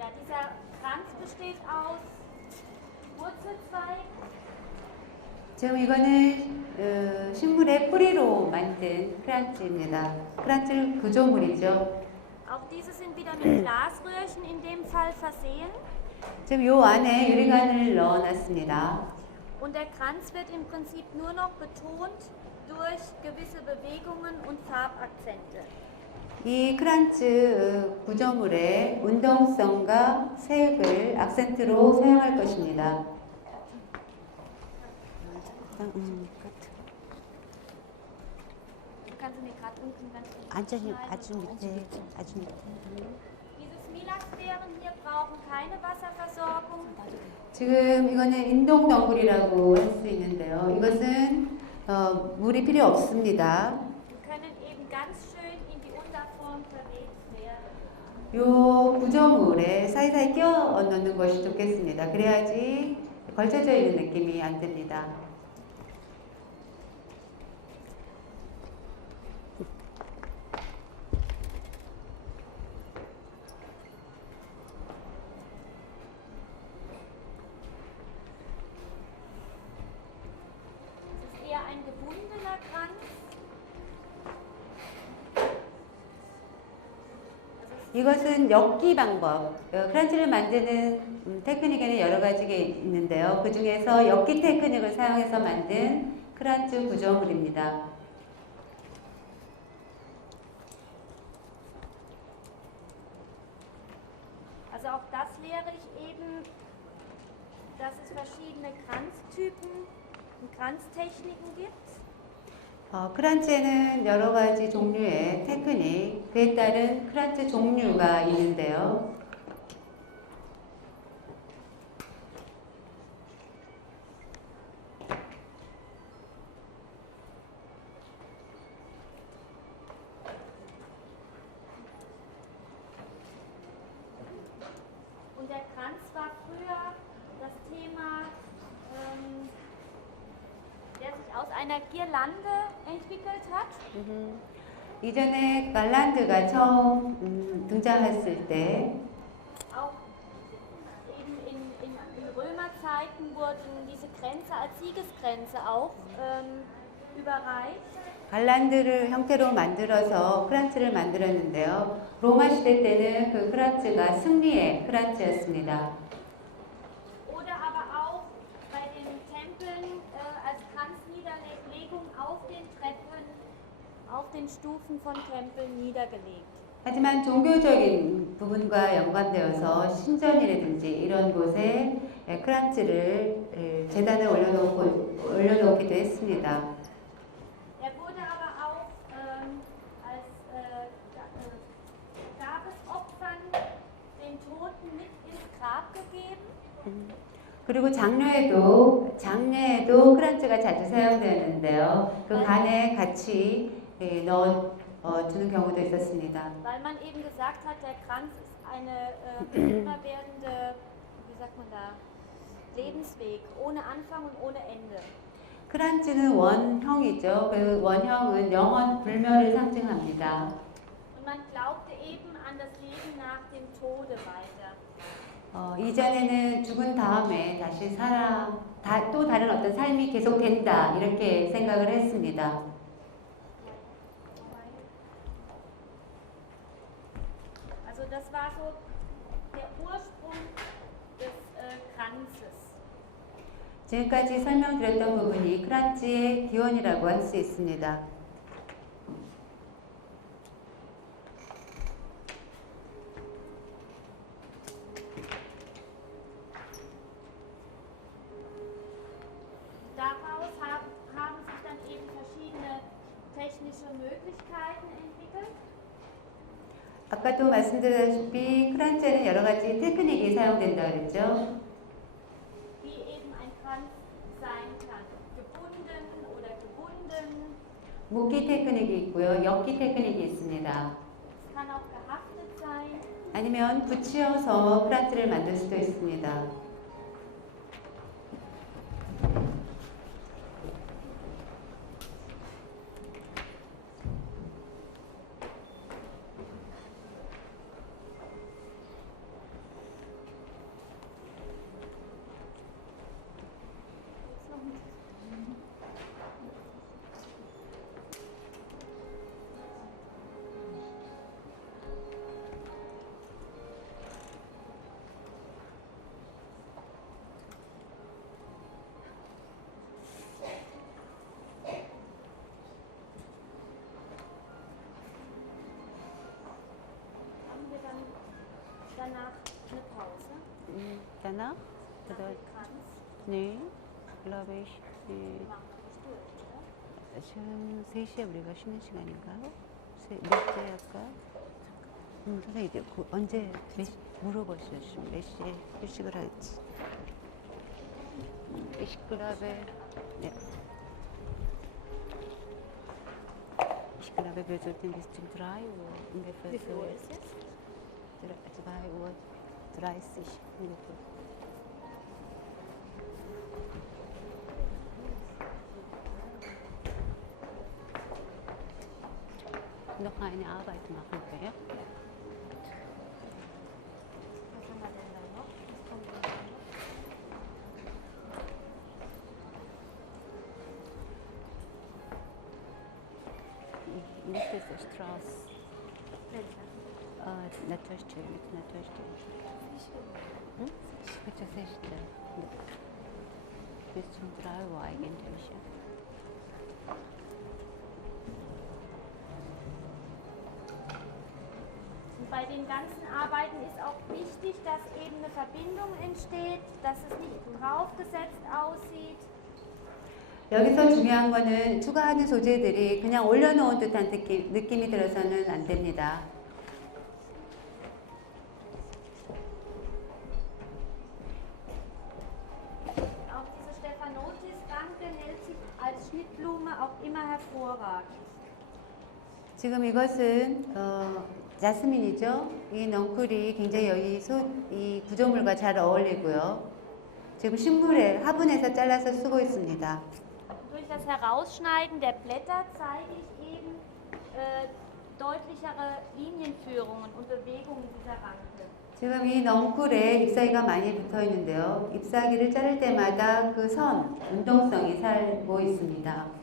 Ja, dieser Kranz besteht aus Wurzelzweig, 지금 이거는 어, 식물의 뿌리로 만든 크란츠입니다. 크란츠 구조물이죠. auch diese sind wieder mit Glasröhrchen in dem Fall versehen. 지금 요 안에 유리관을 넣어놨습니다. Und der Kranz wird im Prinzip nur noch betont durch gewisse Bewegungen und Farbakzente. 이 크란츠 어, 구조물의 운동성과 색을 악센트로 사용할 것입니다. 음, 완전히? 아주 밑에 아주 밑에. 지금 이거는 인동 덩굴이라고 할 수 있는데요. 이것은 어, 물이 필요 없습니다. Die können eben ganz schön in die Unterform verwebt werden. 요 구조물에 사이사이 끼워 넣는 것이 좋겠습니다. 그래야지 걸쳐져 있는 느낌이 안 듭니다. Es ist eher ein gebundener Kranz. 이것은 엮기 방법. 어, 크란치를 만드는 음, 테크닉에는 여러 가지가 있는데요. 그 중에서 엮기 테크닉을 사용해서 만든 크란츠 구조물입니다. Also auch das lehre ich eben, dass es verschiedene Kranztypen und Kranztechniken gibt. 어, 크란치에는 여러 가지 종류의 테크닉, 그에 따른 크란치 종류가 있는데요. Und der Kranz war früher das Thema, ähm, der sich aus einer Girlande entwickelt hat. 이전에 갈란드가 처음 음, 등장했을 때 Römerzeiten wurden diese Kränze als Siegeskränze auch ähm, überreicht. 갈란드를 형태로 만들어서 크란츠를 만들었는데요. 로마 시대 때는 그 크란츠가 승리의 크란츠였습니다. Oder aber auch bei den Tempeln äh, als Kranzniederlegung auf den Treppen, auf den Stufen von Tempeln niedergelegt. 하지만 종교적인 부분과 연관되어서 신전이라든지 이런 곳에 에, 재단에 올려놓고, 올려놓기도 했습니다. Er wurde aber auch ähm, als äh, Ga- äh, Gabesopfern den Toten mit ins Grab gegeben. 그리고 장례에도 장례에도 크란츠가 자주 사용되었는데요. 그 간에 같이 에, 넣어 어, 주는 경우도 있었습니다. Weil man eben gesagt hat, der Kranz ist eine äh, immerwährende, wie sagt man da, Lebensweg, ohne Anfang und ohne Ende. 크란츠는 원형이죠. 그 원형은 영원 불멸을 상징합니다. Und man glaubte eben an das Leben nach dem Tode weiter. 어, 이전에는 죽은 다음에 다시 살아, 다, 또 다른 어떤 삶이 계속된다 이렇게 생각을 했습니다. das war so der Ursprung des äh, Kranzes. 지금까지 설명드렸던 부분이 크란츠의 기원이라고 할 수 있습니다. Daraus haben, 아까도 말씀드렸다시피 크란츠에는 여러 가지 테크닉이 사용된다 그랬죠. 묶기 테크닉이 있고요. 엮기 테크닉이 있습니다. 아니면 붙이어서 크란츠를 만들 수도 있습니다. Danach eine Pause. 음, danach Nach bedeutet, nee, glaube ich, 네? 지금 3시에 우리가 쉬는 시간인가요? 세, 몇 시에 할까? 음, 선생님, 이제 그 언제, 몇, 시- 물어보시죠. 지금 몇 시에 휴식을 할지. 음, glaube, ja. Ich glaube, wir sollten bis zum 3 Uhr ungefähr. Wie viel Uhr ist es? 2 Uhr 30 ungefähr. noch eine Arbeit machen wir. Was haben wir denn da Äh, natürlich, mit natürlich. Hm? Bitte sicher. Bis zum 3 Uhr eigentlich. ja. Und bei den ganzen Arbeiten ist auch wichtig, dass eben eine Verbindung entsteht, dass es nicht draufgesetzt aussieht. 여기서 중요한 거는 추가하는 소재들이 그냥 올려놓은 듯한 느낌, 느낌이 들어서는 안 됩니다. 지금 이것은 어, 자스민이죠. 이 넝쿨이 굉장히 여기 소, 이 구조물과 잘 어울리고요. 지금 식물에 화분에서 잘라서 쓰고 있습니다. Durch das Herausschneiden der Blätter zeige ich eben äh, deutlichere Linienführungen und Bewegungen dieser Ranke. 지금 이 넝쿨에 잎사귀가 많이 붙어 있는데요. 잎사귀를 자를 때마다 그 선, 운동성이 살고 있습니다.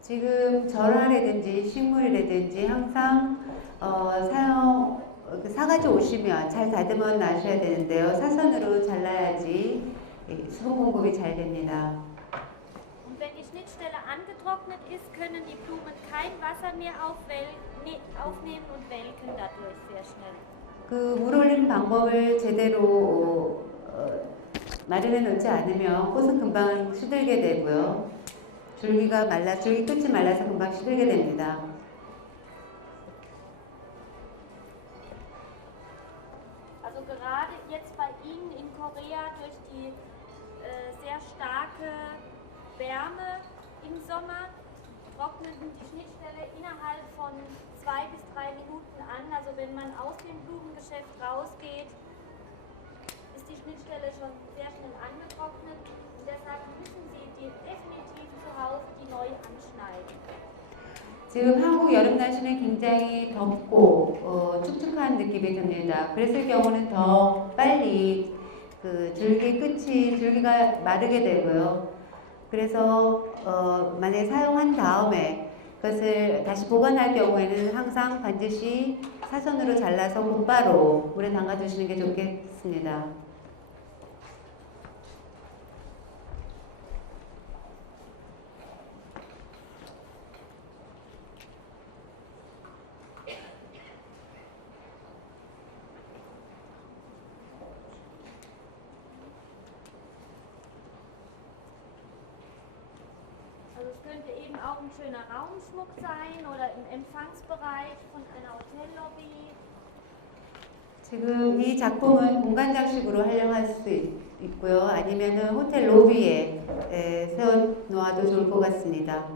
지금 절화라든지 식물이라든지 항상 어, 사용 그 사가지 오시면 잘 다듬어 놔셔야 되는데요. 사선으로 잘라야지 이 수분 공급이 잘 됩니다. Und wenn die Schnittstelle angetrocknet ist, können die Blumen kein Wasser mehr aufnehmen und welken dadurch sehr schnell. 그물 올리는 방법을 제대로 어, 마련해 놓지 않으면 꽃은 금방 시들게 되고요. 줄기가 말라 줄기 끝이 말라서 금방 시들게 됩니다. Also gerade jetzt bei Ihnen in Korea durch die äh, sehr starke Wärme im Sommer trocknen die Schnittstelle innerhalb von zwei bis drei Minuten an. Also wenn man aus dem Blumengeschäft rausgeht, ist die Schnittstelle schon sehr schnell angetrocknet. Und deshalb müssen Sie die definitiv zu Hause die neu anschneiden. 지금 한국 여름 날씨는 굉장히 덥고 어, 축축한 느낌이 듭니다. 그랬을 경우는 더 빨리 그 줄기 끝이 줄기가 마르게 되고요. 그래서 어, 만약에 사용한 다음에 그것을 다시 보관할 경우에는 항상 반드시 사선으로 잘라서 곧바로 물에 담가 두시는 게 좋겠습니다. 지금 이 작품은 공간 장식으로 활용할 수 있, 있고요. 아니면은 호텔 로비에 에, 세워 놓아도 좋을 것 같습니다.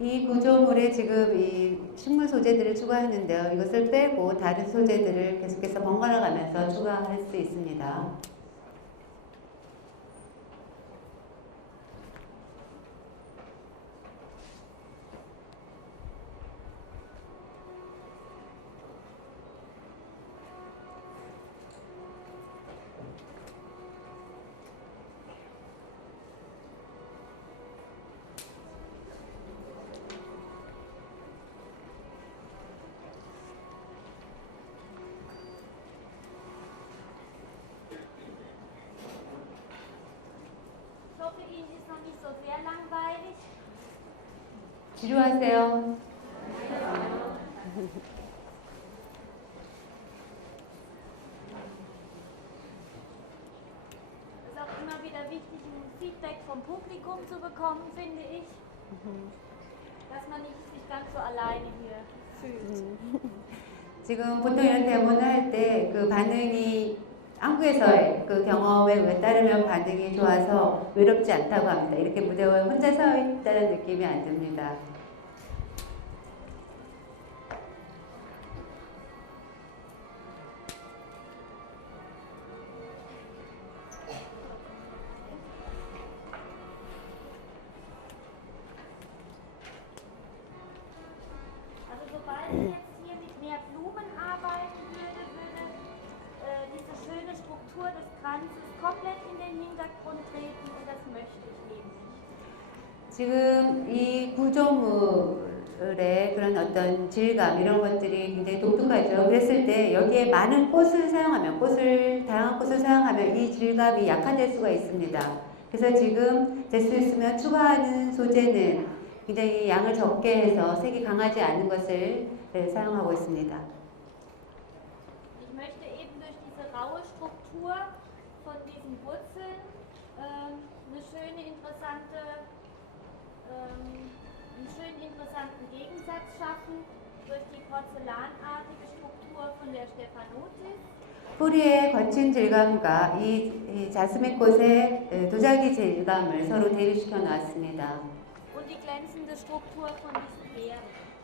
이 구조물에 지금 이 식물 소재들을 추가했는데요. 이것을 빼고 다른 소재들을 계속해서 번갈아 가면서 추가할 수 있습니다. so sehr langweilig. 지루하세요? Es ist auch immer wieder wichtig, ein Feedback vom Publikum zu bekommen, finde ich. Dass man nicht sich ganz so alleine hier fühlt. 지금 보통 이런 데모를 할 때 그 반응이 한국에서의 그 경험에 따르면 반응이 좋아서 외롭지 않다고 합니다. 이렇게 무대 에 혼자 서 있다는 느낌이 안 듭니다. Kranzes komplett in den Hintergrund treten und das möchte ich eben nicht. 지금 이 구조물의 그런 어떤 질감 이런 것들이 굉장히 독특하죠. 그랬을 때 여기에 많은 꽃을 사용하면 꽃을 다양한 꽃을 사용하면 이 질감이 약화될 수가 있습니다. 그래서 지금 될 수 있으면 추가하는 소재는 굉장히 양을 적게 해서 색이 강하지 않은 것을 네, 사용하고 있습니다. Ich möchte eben durch diese raue Struktur von diesen Wurzeln ähm, eine schöne, interessante, ähm, einen schönen, interessanten Gegensatz schaffen durch die porzellanartige Struktur von der Stephanotis. 뿌리의 거친 질감과 이, 이 자스민 꽃의 에, 도자기 질감을 서로 대립시켜 놨습니다. und die glänzende Struktur von diesen Beeren.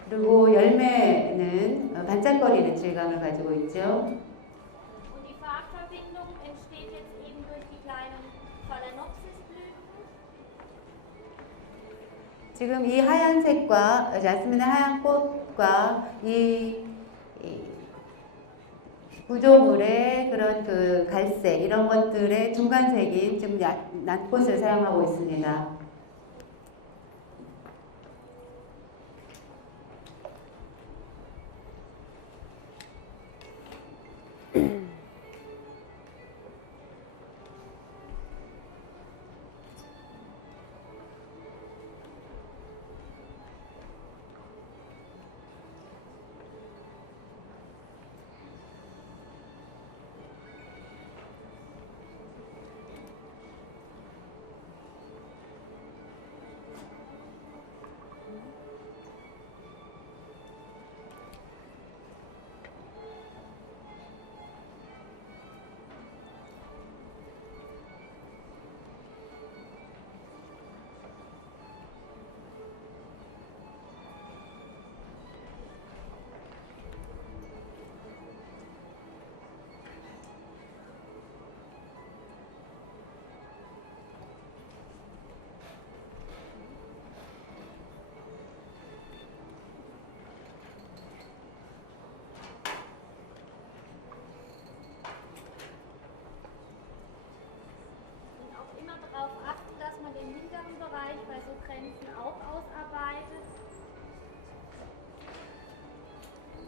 그리고 열매는 어, 반짝거리는 질감을 가지고 있죠. Und die Farbverbindung entsteht jetzt eben durch die kleinen Phalaenopsisblüten. 지금 이 하얀색과 자스민의 하얀 꽃과 이, 이 구조물의 그런 그 갈색 이런 것들의 중간색인 지금 야- 낮꽃을 사용하고 있습니다.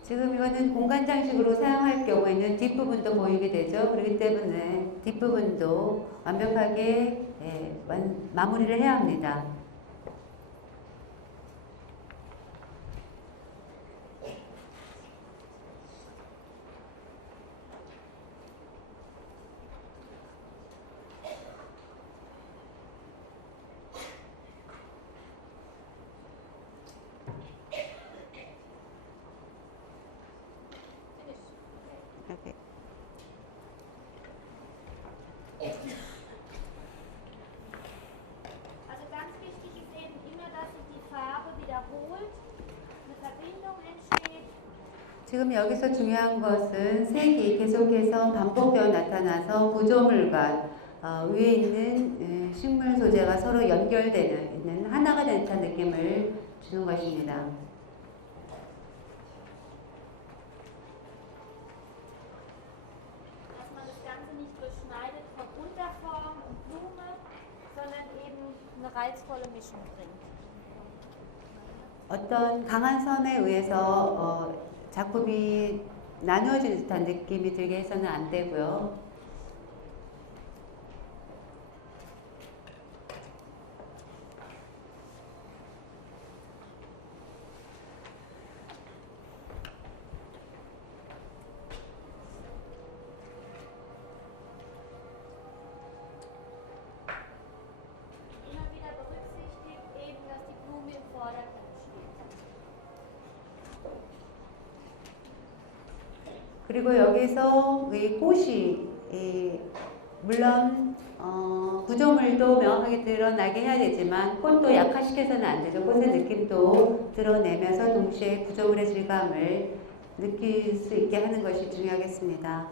지금 이거는 공간 장식으로 사용할 경우에는 뒷부분도 보이게 되죠. 그렇기 때문에 뒷부분도 완벽하게 예, 완- 마무리를 해야 합니다. Okay. Also ganz wichtig ist eben immer, dass sich die Farbe wiederholt, eine Verbindung entsteht. 지금 여기서 중요한 것은 색이 계속해서 반복되어 나타나서 구조물과 어, 위에 있는 음, 식물 소재가 서로 연결되는 있는 하나가 된 듯한 느낌을 주는 것입니다. 어떤 강한 선에 의해서 어, 작품이 나누어진 듯한 느낌이 들게 해서는 안 되고요. 그리고 여기서 이 꽃이 이 물론 어, 구조물도 명확하게 드러나긴 해야 되지만 꽃도 약화시켜서는 안 되죠. 꽃의 느낌도 드러내면서 동시에 구조물의 질감을 느낄 수 있게 하는 것이 중요하겠습니다.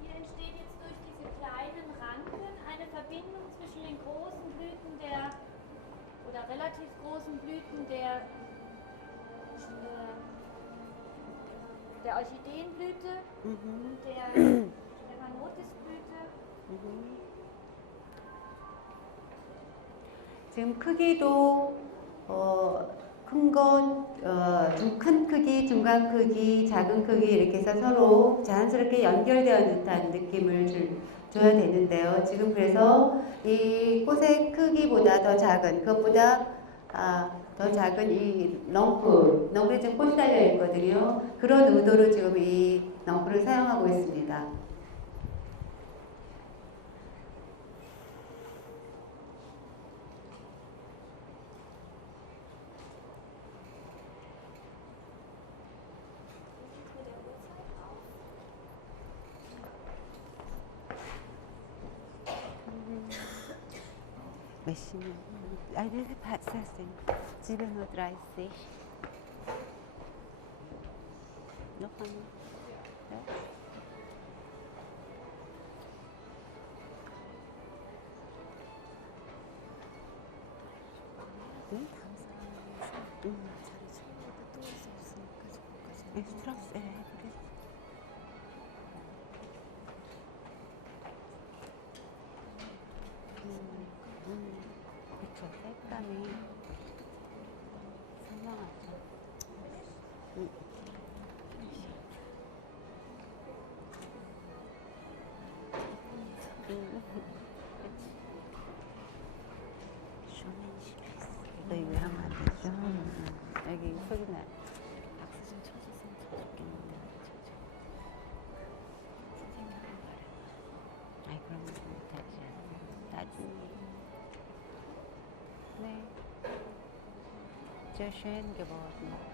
Hier entsteht jetzt durch diese kleinen Ranken eine Verbindung zwischen den großen Blüten der oder relativ großen Blüten der, äh, der Orchideenblüte und der Hemanotisblüte. 지금 크기도 어, 큰 것, 어, 좀큰 크기, 중간 크기, 작은 크기 이렇게 해서 서로 자연스럽게 연결되어 듯한 느낌을 줄, 줘야 되는데요. 지금 그래서 이 꽃의 크기보다 더 작은, 그것보다 아, 더 작은 이 넝쿨, 넝쿨에 지금 꽃이 달려 있거든요. 그런 의도로 지금 이 넝쿨을 사용하고 있습니다. Wie sieht mit der Uhrzeit aus? 몇 시면? 아니, 봤었어요. 집에 넣어들어 있어. 너 하나? 응? 응. 스트럭스, 예, 그래. Sehr schön geworden.